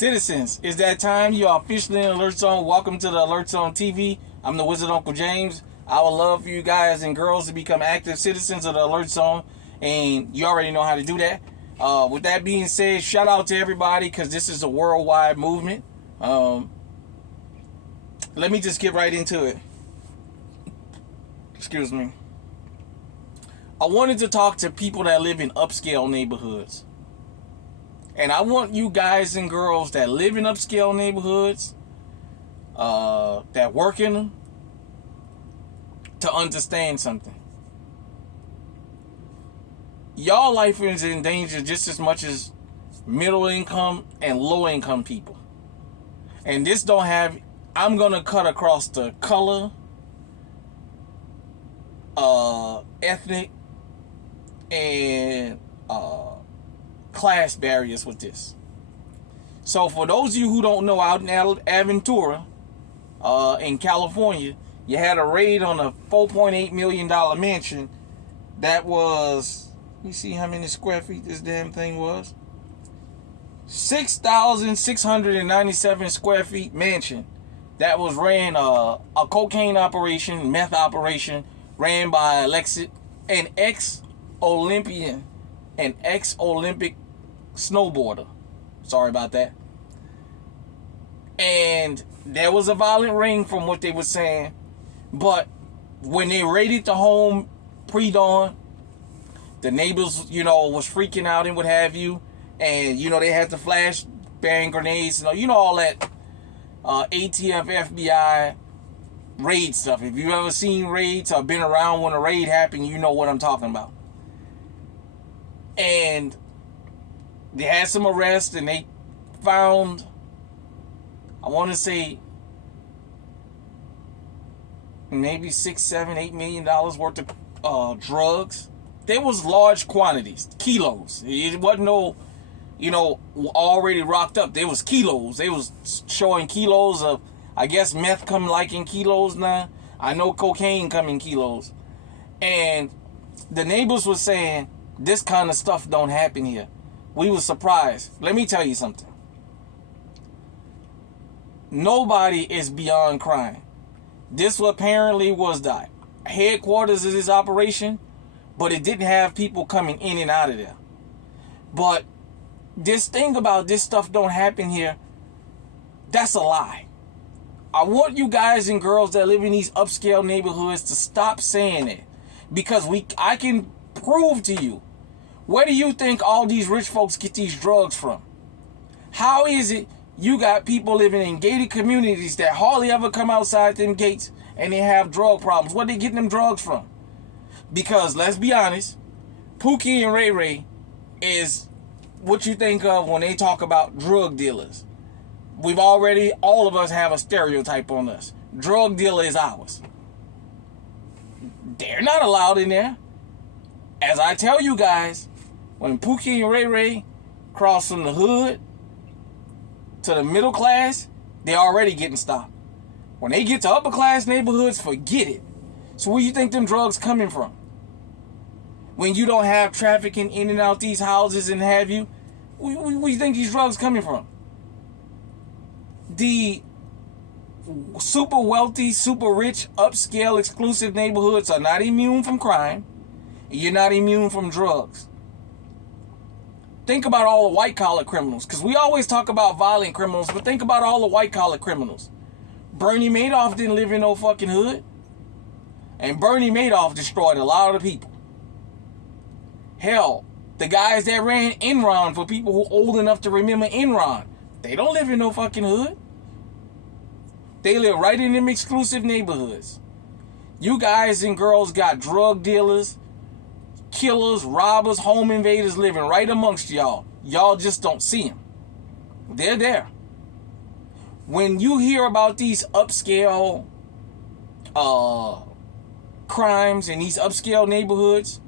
Citizens, it's that time. You are officially in Alert Zone. Welcome to the Alert Zone TV. I'm the Wizard Uncle James. I would love for you guys and girls to become active citizens of the Alert Zone, and you already know how to do that. With that being said, shout out to everybody because this is a worldwide movement. Let me just get right into it. Excuse me. I wanted to talk to people that live in upscale neighborhoods. And I want you guys and girls that live in upscale neighborhoods, that work in them, to understand something. Y'all life is in danger just as much as middle income and low income people. And this don't have, I'm going to cut across the color, ethnic, and class barriers with this. So for those of you who don't know, out in Aventura, in California, you had a raid on a $4.8 million mansion that was, you see how many square feet this damn thing was? 6,697 square feet mansion that was ran a cocaine operation, meth operation, ran by an ex-Olympic snowboarder. Sorry about that. And there was a violent ring from what they were saying. But when they raided the home pre-dawn, the neighbors, was freaking out and what have you. And, they had the flash bang grenades, all that ATF, FBI raid stuff. If you've ever seen raids or been around when a raid happened, you know what I'm talking about. And they had some arrests, and they found, I want to say, maybe $6, $7, $8 million worth of drugs. There was large quantities, kilos. It wasn't no, already rocked up. There was kilos. They was showing kilos of, I guess, meth come like in kilos now. I know cocaine come in kilos. And the neighbors were saying, this kind of stuff don't happen here. We were surprised. Let me tell you something. Nobody is beyond crime. This apparently was the headquarters of this operation, but it didn't have people coming in and out of there. But this thing about this stuff don't happen here, that's a lie. I want you guys and girls that live in these upscale neighborhoods to stop saying it, because I can prove to you. Where do you think all these rich folks get these drugs from? How is it you got people living in gated communities that hardly ever come outside them gates and they have drug problems? Where they getting them drugs from? Because let's be honest, Pookie and Ray Ray is what you think of when they talk about drug dealers. All of us have a stereotype on us. Drug dealer is ours. They're not allowed in there. As I tell you guys, when Pookie and Ray Ray cross from the hood to the middle class, they're already getting stopped. When they get to upper class neighborhoods, forget it. So where you think them drugs coming from? When you don't have trafficking in and out these houses and have you, where you think these drugs coming from? The super wealthy, super rich, upscale, exclusive neighborhoods are not immune from crime. You're not immune from drugs. Think about all the white-collar criminals, because we always talk about violent criminals, but think about all the white-collar criminals. Bernie Madoff didn't live in no fucking hood. And Bernie Madoff destroyed a lot of people. Hell, the guys that ran Enron, for people who are old enough to remember Enron, they don't live in no fucking hood. They live right in them exclusive neighborhoods. You guys and girls got drug dealers, killers, robbers, home invaders living right amongst y'all. Y'all just don't see them. They're there. When you hear about these upscale crimes in these upscale neighborhoods,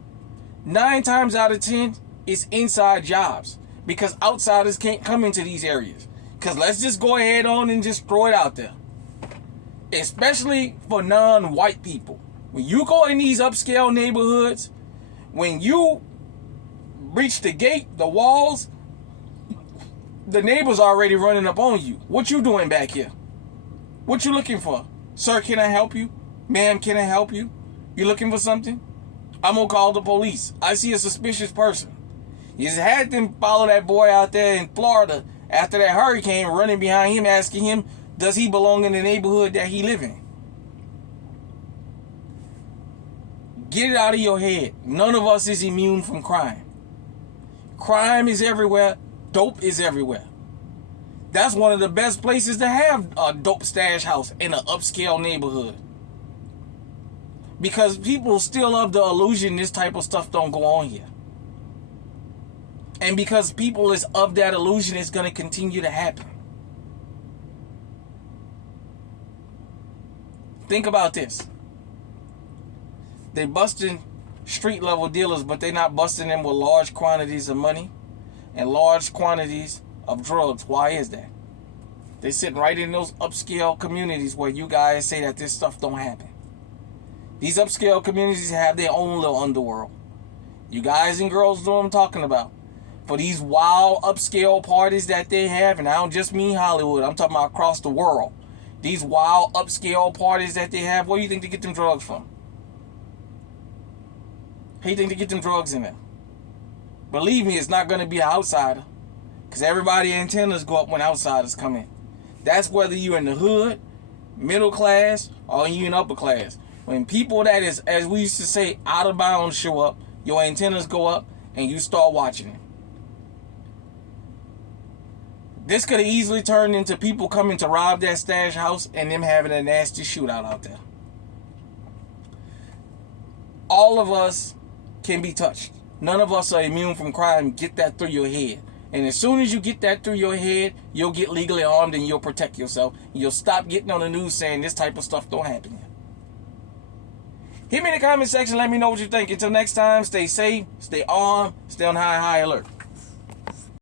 9 times out of 10, it's inside jobs, because outsiders can't come into these areas. Because let's just go ahead on and just throw it out there. Especially for non-white people. When you go in these upscale neighborhoods, when you reach the gate, the walls, the neighbor's already running up on you. What you doing back here? What you looking for? Sir, can I help you? Ma'am, can I help you? You looking for something? I'm gonna call the police. I see a suspicious person. You just had them follow that boy out there in Florida after that hurricane, running behind him, asking him, does he belong in the neighborhood that he live in? Get it out of your head. None of us is immune from crime. Crime is everywhere. Dope is everywhere. That's one of the best places to have a dope stash house in an upscale neighborhood. Because people still of the illusion this type of stuff don't go on here. And because people is of that illusion, it's going to continue to happen. Think about this. They busting street level dealers, but they not busting them with large quantities of money and large quantities of drugs. Why is that? They sitting right in those upscale communities where you guys say that this stuff don't happen. These upscale communities have their own little underworld. You guys and girls know what I'm talking about. For these wild upscale parties that they have, and I don't just mean Hollywood, I'm talking about across the world. These wild upscale parties that they have, where do you think they get them drugs from? How do you think they get them drugs in there? Believe me, it's not going to be an outsider. Because everybody's antennas go up when outsiders come in. That's whether you're in the hood, middle class, or you in upper class. When people that is, as we used to say, out of bounds show up, your antennas go up and you start watching it. This could have easily turned into people coming to rob that stash house and them having a nasty shootout out there. All of us can be touched. None of us are immune from crime. Get that through your head. And as soon as you get that through your head, you'll get legally armed and you'll protect yourself. You'll stop getting on the news saying this type of stuff don't happen. Hit me in the comment section. Let me know what you think. Until next time, stay safe, stay armed, stay on high alert.